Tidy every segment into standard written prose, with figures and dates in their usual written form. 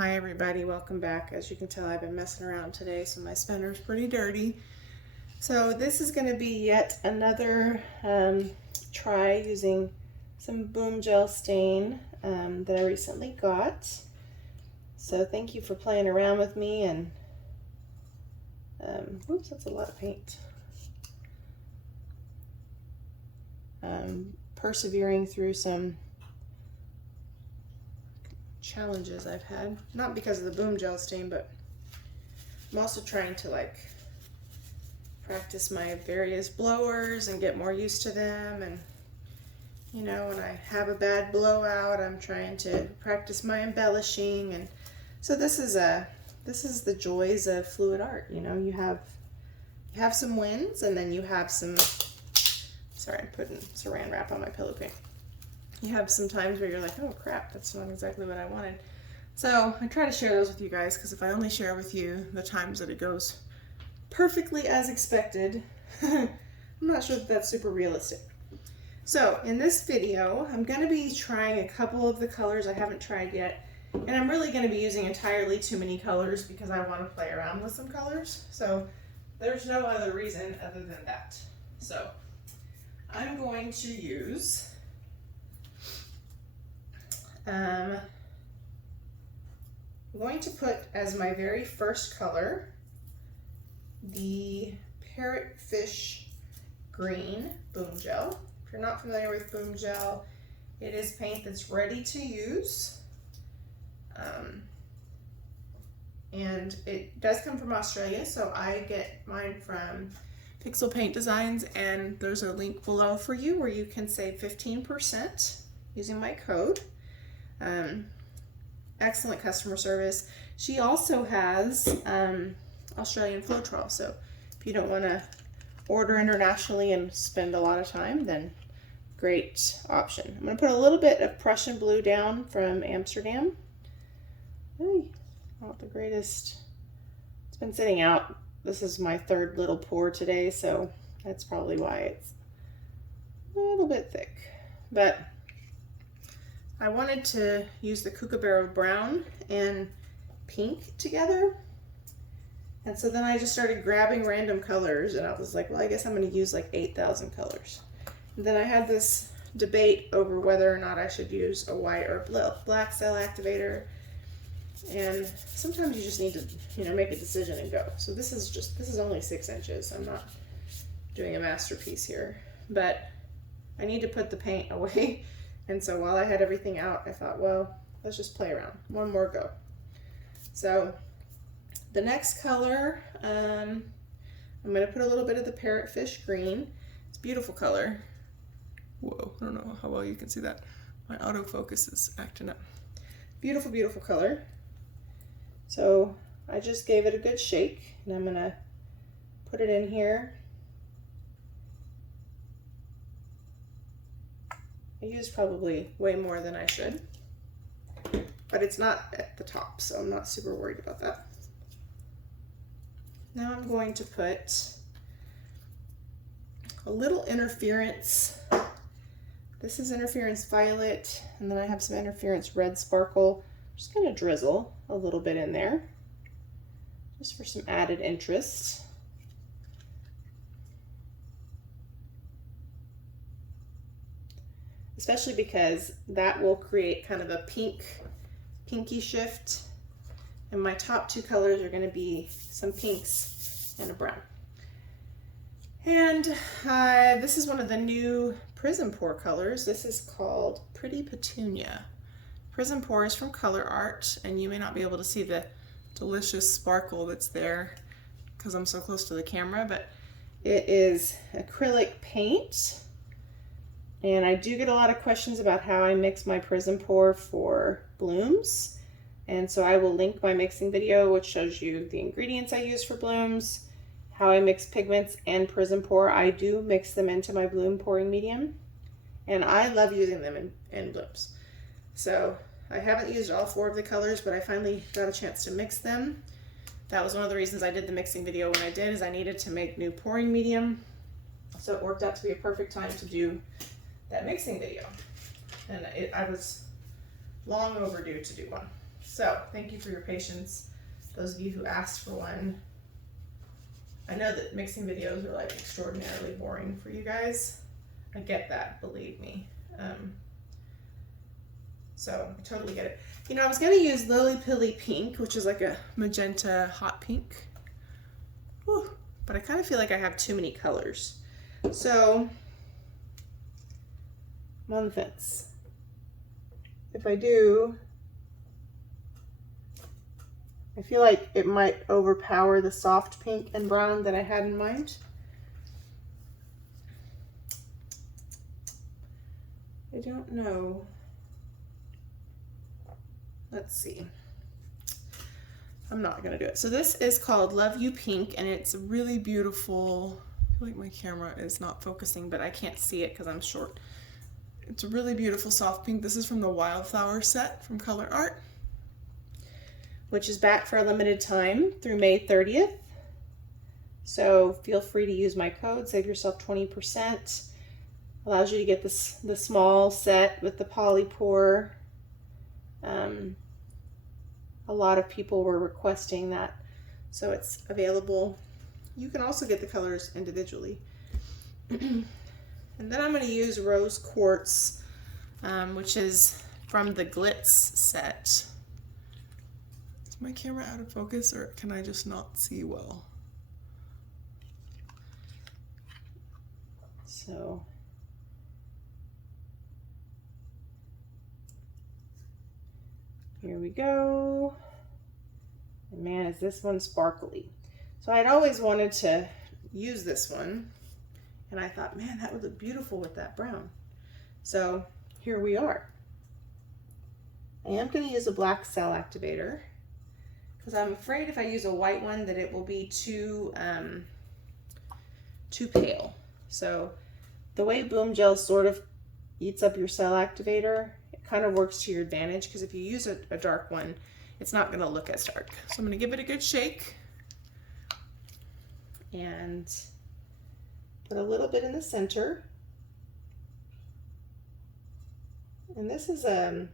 Hi everybody, welcome back. As you can tell, I've been messing around today, so my spinner's pretty dirty. So this is going to be yet another try using some Boom Gel stain that I recently got. So thank you for playing around with me and oops, that's a lot of paint. Persevering through some challenges I've had, not because of the Boom Gel stain, but I'm also trying to practice my various blowers and get more used to them. And you know, when I have a bad blowout, I'm trying to practice my embellishing. And so this is the joys of fluid art. You know, you have some wins, and then you have some, sorry, I'm putting saran wrap on my pillow paint. You have some times where you're like, oh crap, that's not exactly what I wanted. So I try to share those with you guys, because if I only share with you the times that it goes perfectly as expected, I'm not sure that that's super realistic. So in this video, I'm going to be trying a couple of the colors I haven't tried yet, and I'm really going to be using entirely too many colors because I want to play around with some colors. So there's no other reason other than that. So I'm going to use I'm going to put as my very first color the Parrot Fish Green Boom Gel. If you're not familiar with Boom Gel, it is paint that's ready to use. And it does come from Australia, so I get mine from Pixel Paint Designs, and there's a link below for you where you can save 15% using my code. Excellent customer service. She also has Australian Floetrol, so if you don't want to order internationally and spend a lot of time, then great option. I'm going to put a little bit of Prussian blue down from Amsterdam. Hey, not the greatest. It's been sitting out. This is my third little pour today, so that's probably why it's a little bit thick. But I wanted to use the Kookaburra brown and pink together. And so then I just started grabbing random colors, and I was like, well, I guess I'm going to use like 8,000 colors. And then I had this debate over whether or not I should use a white or black cell activator. And sometimes you just need to, you know, make a decision and go. So this is only 6 inches. I'm not doing a masterpiece here, but I need to put the paint away. And so while I had everything out, I thought, well, let's just play around. One more go. So the next color, I'm going to put a little bit of the Parrot Fish Green. It's a beautiful color. Whoa, I don't know how well you can see that. My autofocus is acting up. Beautiful, beautiful color. So I just gave it a good shake, and I'm going to put it in here. I used probably way more than I should, but it's not at the top, so I'm not super worried about that. Now I'm going to put a little interference. This is interference violet, and then I have some interference red sparkle. I'm just going to drizzle a little bit in there, just for some added interest. Especially because that will create kind of a pinky shift. And my top two colors are going to be some pinks and a brown. And this is one of the new Prizm Pour colors. This is called Pretty Petunia. Prizm Pour is from Colourarte, and you may not be able to see the delicious sparkle that's there because I'm so close to the camera, but it is acrylic paint. And I do get a lot of questions about how I mix my Prizm Pour for blooms. And so I will link my mixing video, which shows you the ingredients I use for blooms, how I mix pigments and Prizm Pour. I do mix them into my bloom pouring medium, and I love using them in blooms. So I haven't used all 4 of the colors, but I finally got a chance to mix them. That was one of the reasons I did the mixing video when I did, is I needed to make new pouring medium. So it worked out to be a perfect time to do that mixing video, and I was long overdue to do one. So thank you for your patience, those of you who asked for one. I know that mixing videos are like extraordinarily boring for you guys. I get that, believe me. So I totally get it. You know, I was gonna use Luv-U-Pink, which is like a magenta hot pink. Whew. But I kind of feel like I have too many colors. So I'm on the fence. If I do, I feel like it might overpower the soft pink and brown that I had in mind. I don't know. Let's see. I'm not gonna do it. So this is called Luv-U-Pink, and it's really beautiful. I feel like my camera is not focusing, but I can't see it because I'm short. It's a really beautiful soft pink. This is from the Wildflower set from Colourarte, which is back for a limited time through May 30th. So feel free to use my code, save yourself 20%. Allows you to get this the small set with the polypore. A lot of people were requesting that, so it's available. You can also get the colors individually. And then I'm going to use Rose Quartz, which is from the Glitz set. Is my camera out of focus, or can I just not see well? So here we go. And man, is this one sparkly. So I'd always wanted to use this one, and I thought, man, that would look beautiful with that brown. So here we are. I am going to use a black cell activator because I'm afraid if I use a white one that it will be too pale. So the way Boom Gel sort of eats up your cell activator, it kind of works to your advantage, because if you use a dark one, it's not going to look as dark. So I'm going to give it a good shake and put a little bit in the center. And this is a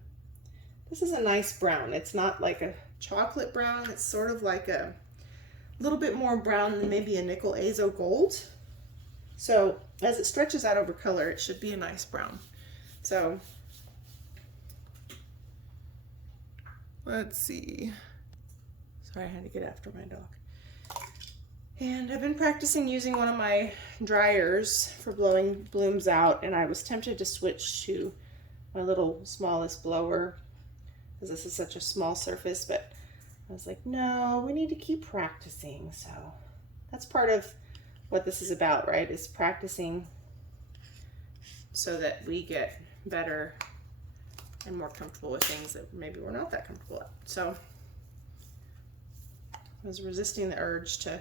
nice brown. It's not like a chocolate brown. It's sort of like a little bit more brown than maybe a nickel azo gold. So as it stretches out over color, it should be a nice brown. So let's see. Sorry, I had to get after my dog. And I've been practicing using one of my dryers for blowing blooms out, and I was tempted to switch to my little smallest blower because this is such a small surface, but I was like, no, we need to keep practicing. So that's part of what this is about, right? Is practicing so that we get better and more comfortable with things that maybe we're not that comfortable at. So I was resisting the urge to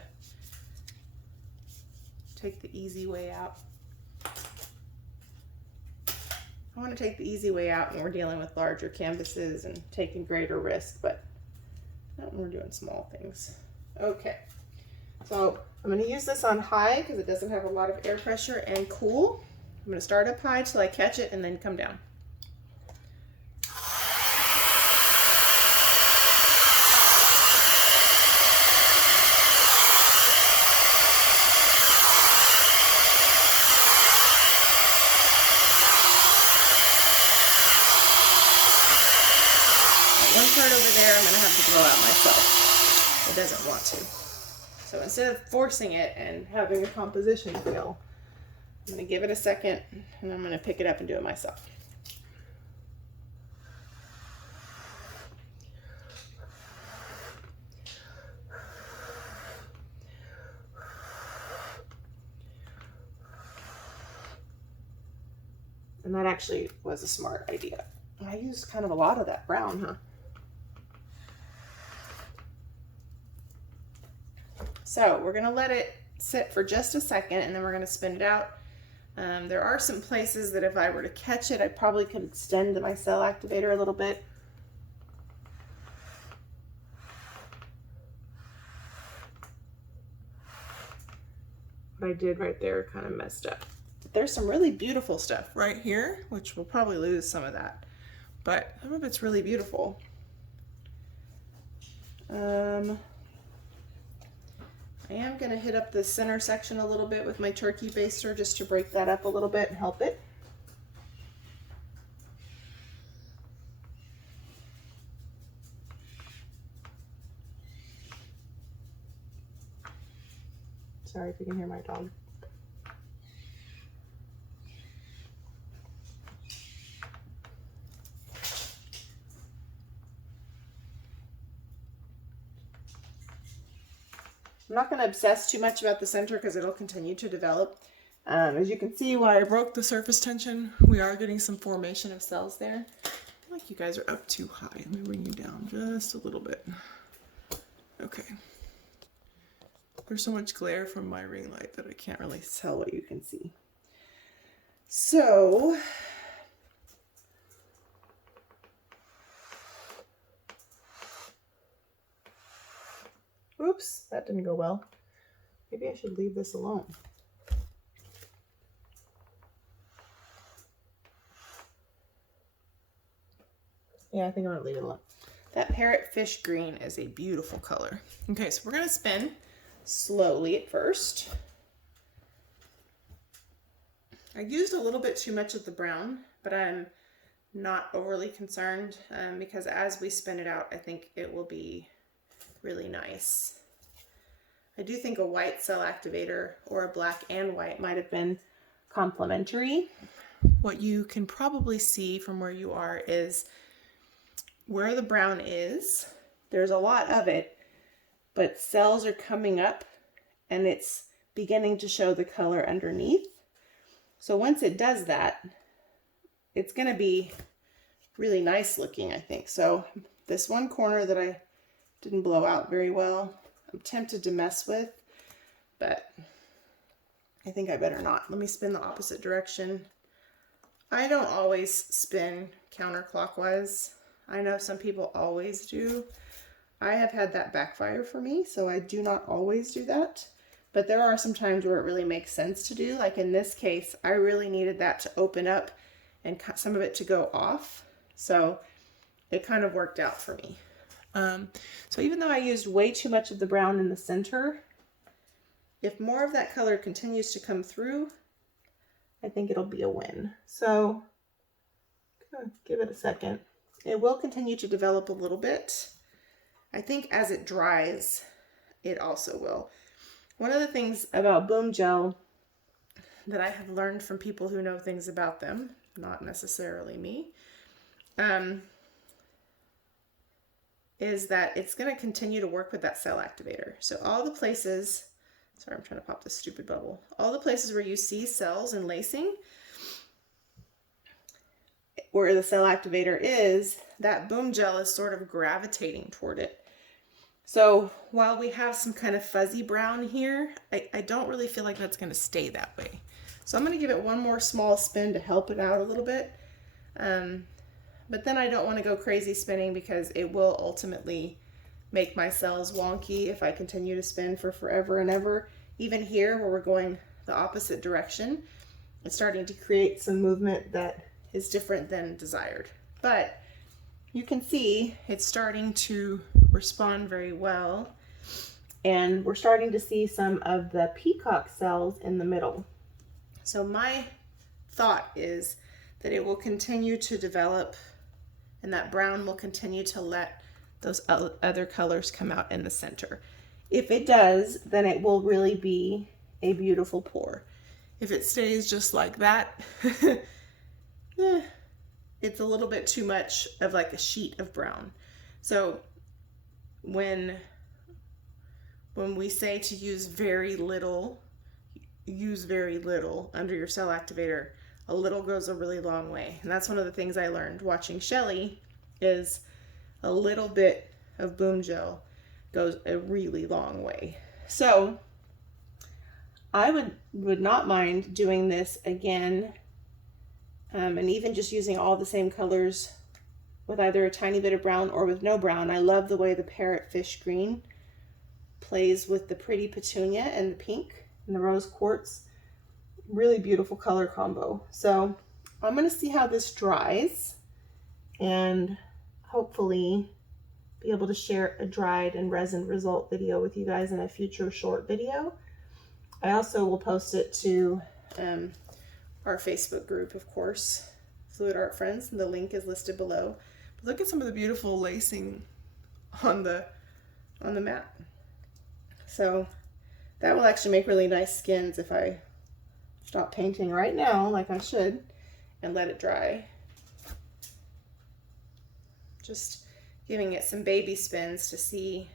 take the easy way out. I want to take the easy way out when we're dealing with larger canvases and taking greater risk, but not when we're doing small things. Okay, so I'm going to use this on high because it doesn't have a lot of air pressure, and cool. I'm going to start up high till I catch it and then come down. One part over there I'm going to have to blow out myself. It doesn't want to. So instead of forcing it and having a composition fail, I'm going to give it a second and I'm going to pick it up and do it myself. And that actually was a smart idea. I used kind of a lot of that brown, huh? So we're going to let it sit for just a second and then we're going to spin it out. There are some places that if I were to catch it, I probably could extend my cell activator a little bit. What I did right there kind of messed up. There's some really beautiful stuff right here, which we'll probably lose some of that, but some of it's really beautiful. I am going to hit up the center section a little bit with my turkey baster just to break that up a little bit and help it. Sorry if you can hear my dog. I'm not going to obsess too much about the center because it'll continue to develop. As you can see, while I broke the surface tension, we are getting some formation of cells there. I feel like you guys are up too high. Let me bring you down just a little bit. Okay. There's so much glare from my ring light that I can't really tell what you can see. So, oops, that didn't go well. Maybe I should leave this alone. Yeah, I think I'm gonna leave it alone. That Parrot Fish Green is a beautiful color. Okay, so we're gonna spin slowly at first. I used a little bit too much of the brown, but I'm not overly concerned because as we spin it out, I think it will be really nice. I do think a white cell activator or a black and white might have been complementary. What you can probably see from where you are is where the brown is, there's a lot of it, but cells are coming up and it's beginning to show the color underneath. So once it does that, it's going to be really nice looking, I think. So this one corner that I didn't blow out very well, I'm tempted to mess with, but I think I better not. Let me spin the opposite direction. I don't always spin counterclockwise. I know some people always do. I have had that backfire for me, so I do not always do that. But there are some times where it really makes sense to do. Like in this case, I really needed that to open up and some of it to go off. So it kind of worked out for me. So even though I used way too much of the brown in the center, if more of that color continues to come through, I think it'll be a win. So give it a second. It will continue to develop a little bit. I think as it dries, it also will. One of the things about Boom Gel that I have learned from people who know things about them, not necessarily me, is that it's going to continue to work with that cell activator. So all the places, sorry, I'm trying to pop this stupid bubble. All the places where you see cells and lacing, where the cell activator is, that Boom Gel is sort of gravitating toward it. So while we have some kind of fuzzy brown here, I don't really feel like that's going to stay that way. So I'm going to give it one more small spin to help it out a little bit. But then I don't want to go crazy spinning because it will ultimately make my cells wonky if I continue to spin for forever and ever. Even here where we're going the opposite direction, it's starting to create some movement that is different than desired. But you can see it's starting to respond very well. And we're starting to see some of the peacock cells in the middle. So my thought is that it will continue to develop and that brown will continue to let those other colors come out in the center. If it does, then it will really be a beautiful pour. If it stays just like that, it's a little bit too much of like a sheet of brown. So when we say to use very little under your cell activator, a little goes a really long way. And that's one of the things I learned watching Shelly is a little bit of Boom Gel goes a really long way. So I would not mind doing this again, and even just using all the same colors with either a tiny bit of brown or with no brown. I love the way the Parrot Fish Green plays with the pretty Petunia and the pink and the rose quartz. Really beautiful color combo. So I'm going to see how this dries and hopefully be able to share a dried and resin result video with you guys in a future short video. I also will post it to our Facebook group, of course, Fluid Art Friends, and the link is listed below. But look at some of the beautiful lacing on the mat. So that will actually make really nice skins if I stop painting right now, like I should, and let it dry. Just giving it some baby spins to see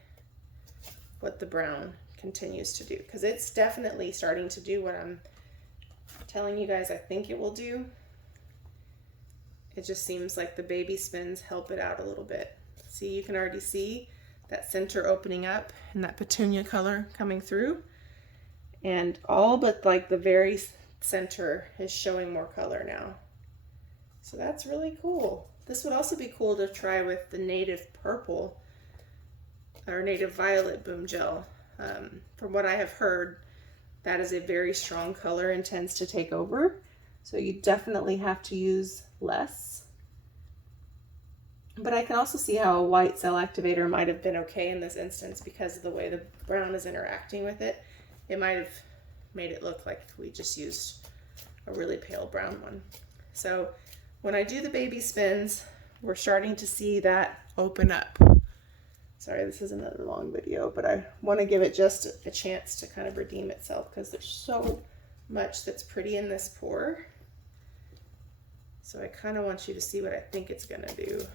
what the brown continues to do, because it's definitely starting to do what I'm telling you guys I think it will do. It just seems like the baby spins help it out a little bit. See, you can already see that center opening up and that petunia color coming through, and all but like the very center is showing more color now. So that's really cool. This would also be cool to try with the native purple or native violet boom gel. From what I have heard, that is a very strong color and tends to take over. So you definitely have to use less. But I can also see how a white cell activator might have been okay in this instance because of the way the brown is interacting with it. It might have made it look like we just used a really pale brown one. So when I do the baby spins, we're starting to see that open up. Sorry, this is another long video, but I want to give it just a chance to kind of redeem itself because there's so much that's pretty in this pour. So I kind of want you to see what I think it's going to do.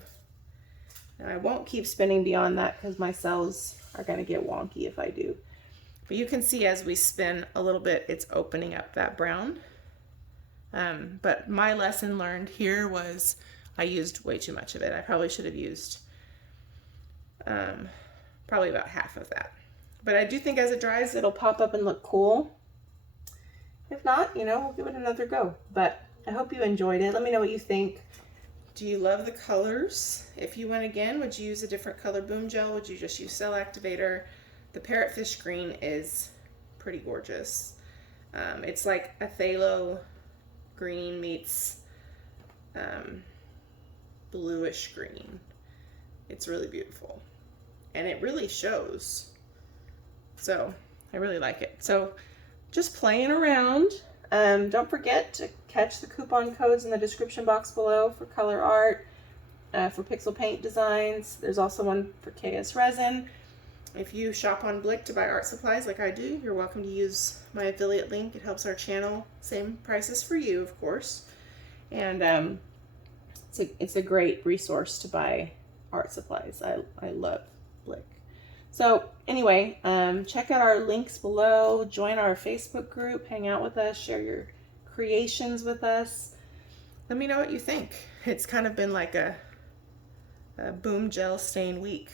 Now I won't keep spinning beyond that because my cells are going to get wonky if I do. But you can see as we spin a little bit, it's opening up that brown. But my lesson learned here was I used way too much of it. I probably should have used probably about half of that. But I do think as it dries, it'll pop up and look cool. If not, you know, we'll give it another go. But I hope you enjoyed it. Let me know what you think. Do you love the colors? If you went again, would you use a different color boom gel? Would you just use Cell Activator? The Parrot Fish Green is pretty gorgeous. It's like a phthalo green meets bluish green. It's really beautiful. And it really shows. So I really like it. So just playing around. Don't forget to catch the coupon codes in the description box below for Colourarte, for pixel paint designs. There's also one for KS resin. If you shop on Blick to buy art supplies like I do, you're welcome to use my affiliate link. It helps our channel. Same prices for you, of course. And it's a great resource to buy art supplies. I love Blick. So anyway, check out our links below, join our Facebook group, hang out with us, share your creations with us. Let me know what you think. It's kind of been like a boom gel stain week.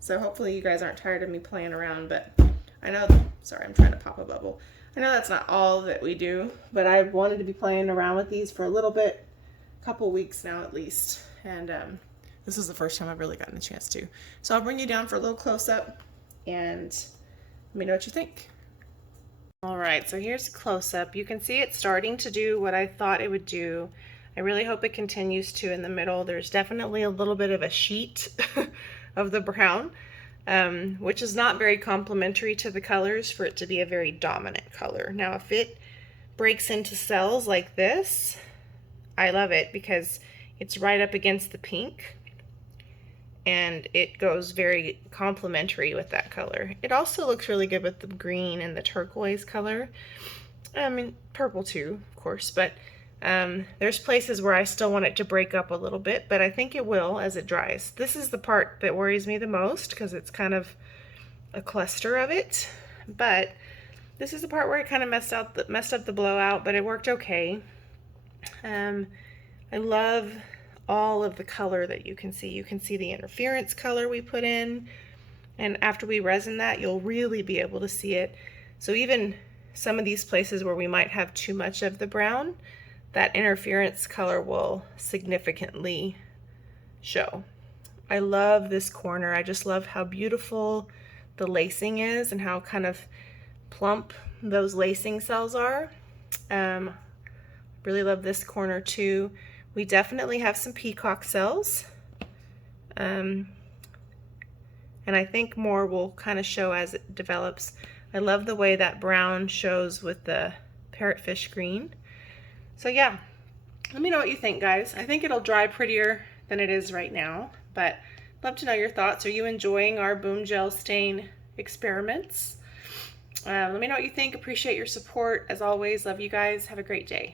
So hopefully you guys aren't tired of me playing around, but I know, sorry, I'm trying to pop a bubble. I know that's not all that we do, but I've wanted to be playing around with these for a little bit, a couple weeks now at least. And this is the first time I've really gotten a chance to. So I'll bring you down for a little close-up and let me know what you think. All right, so here's a close-up. You can see it starting to do what I thought it would do. I really hope it continues to in the middle. There's definitely a little bit of a sheet of the brown, which is not very complementary to the colors for it to be a very dominant color. Now, if it breaks into cells like this, I love it because it's right up against the pink and it goes very complementary with that color. It also looks really good with the green and the turquoise color. I mean, purple too, of course, but there's places where I still want it to break up a little bit, but I think it will as it dries. This is the part that worries me the most because it's kind of a cluster of it, but this is the part where I kind of messed up the blowout, but it worked okay. I love all of the color that you can see. You can see the interference color we put in, and after we resin that, you'll really be able to see it. So even some of these places where we might have too much of the brown, that interference color will significantly show. I love this corner. I just love how beautiful the lacing is and how kind of plump those lacing cells are. Really love this corner too. We definitely have some peacock cells. and I think more will kind of show as it develops. I love the way that brown shows with the Parrot Fish Green. So yeah, let me know what you think, guys. I think it'll dry prettier than it is right now, but love to know your thoughts. Are you enjoying our Boom Gel stain experiments? Let me know what you think. Appreciate your support. As always, love you guys. Have a great day.